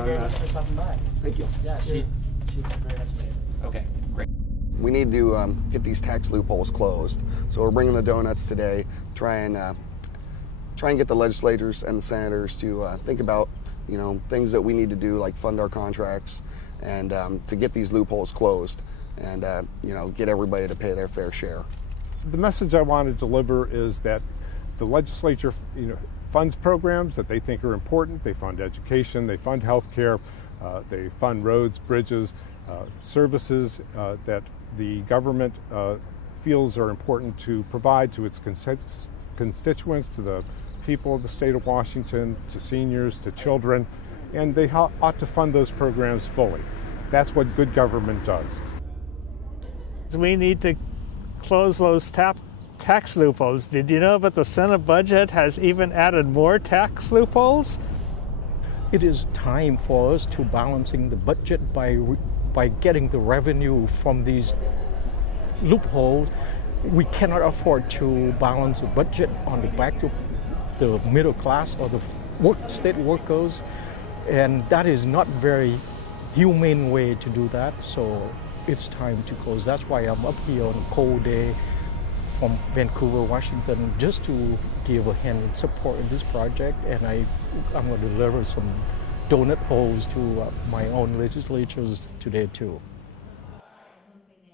Thank you very much for stopping by. Thank you. Yeah, she's very nice. Okay, great. We need to get these tax loopholes closed. So we're bringing the donuts today, try and get the legislators and the senators to think about, things that we need to do, like fund our contracts, and to get these loopholes closed, and get everybody to pay their fair share. The message I want to deliver is that the legislature, funds programs that they think are important. They fund education, they fund health care, they fund roads, bridges, services that the government feels are important to provide to its constituents, to the people of the state of Washington, to seniors, to children, and they ought to fund those programs fully. That's what good government does. We need to close those tax loopholes. Did you know that the Senate budget has even added more tax loopholes? It is time for us to balancing the budget by getting the revenue from these loopholes. We cannot afford to balance the budget on the back of the middle class or the state workers, and that is not very humane way to do that. So it's time to close. That's why I'm up here on a cold day from Vancouver, Washington, just to give a hand and support in this project, and I'm going to deliver some donut holes to my own legislators today too.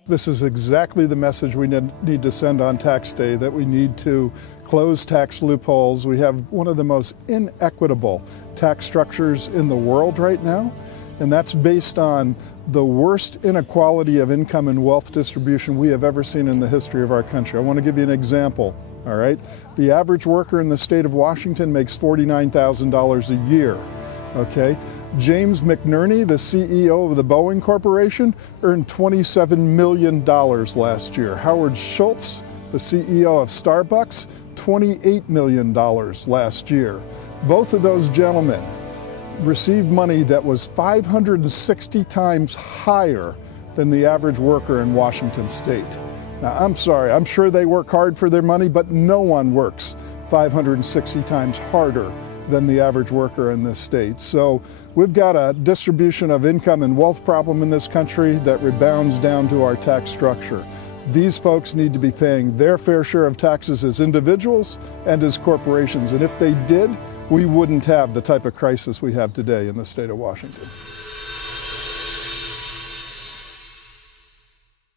This is exactly the message we need to send on tax day, that we need to close tax loopholes. We have one of the most inequitable tax structures in the world right now, and that's based on the worst inequality of income and wealth distribution we have ever seen in the history of our country. I want to give you an example, all right? The average worker in the state of Washington makes $49,000 a year, okay? James McNerney, the CEO of the Boeing Corporation, earned $27 million last year. Howard Schultz, the CEO of Starbucks, $28 million last year. Both of those gentlemen received money that was 560 times higher than the average worker in Washington state. Now, I'm sorry, I'm sure they work hard for their money, but no one works 560 times harder than the average worker in this state. So we've got a distribution of income and wealth problem in this country that rebounds down to our tax structure. These folks need to be paying their fair share of taxes as individuals and as corporations. And if they did, we wouldn't have the type of crisis we have today in the state of Washington.